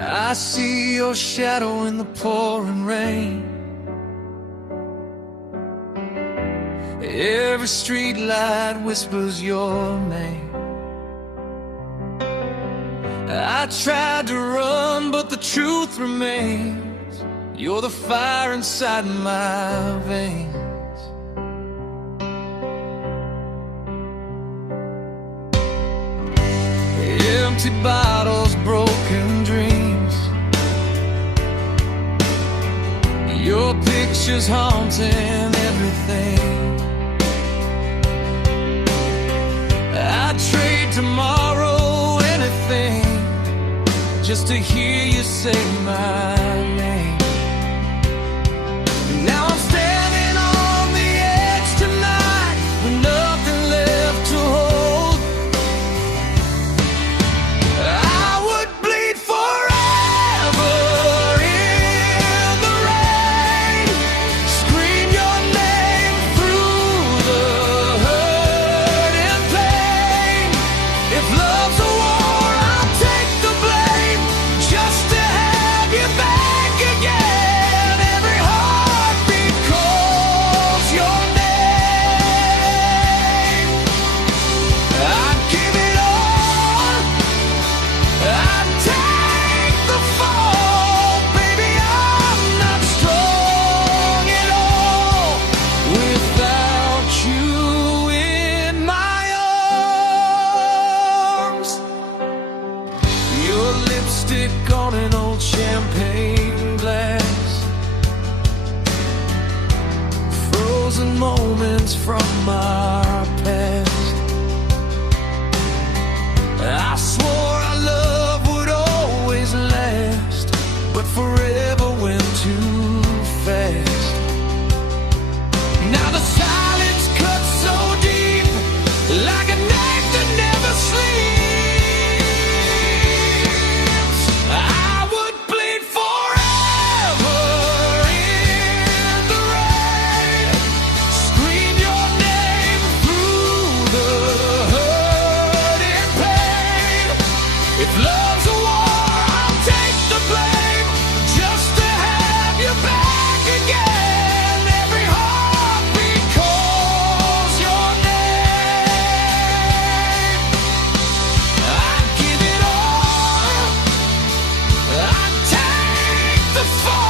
I see your shadow in the pouring rain. Every streetlight whispers your name. I tried to run, but the truth remains. You're the fire inside my veins. Empty bottles, broken dreams. Your picture's haunting everything. I'd trade tomorrow, anything, just to hear you say my name. Now I'm standing on the edge tonight, with nothing left to hold. I would bleed forever in the rain, scream your name through the hurt and pain. If love's a war, I'll take the blame, just to have you back again. Every heartbeat calls your name. I'd give it all, I'd take the fall. Baby, I'm not strong at all without you in my arms. Your lipstick on an old champagne glass, frozen moments from our past. I swore our love would always last, but forever went too fast. Now the silence cuts so deep, like a knife that never sleeps. I would bleed forever in the rain, scream your name through the hurt and pain. If love's a war, I'll take the blame, just to have you back again. Every heartbeat calls your name. I'd give it all, I'd take the fall.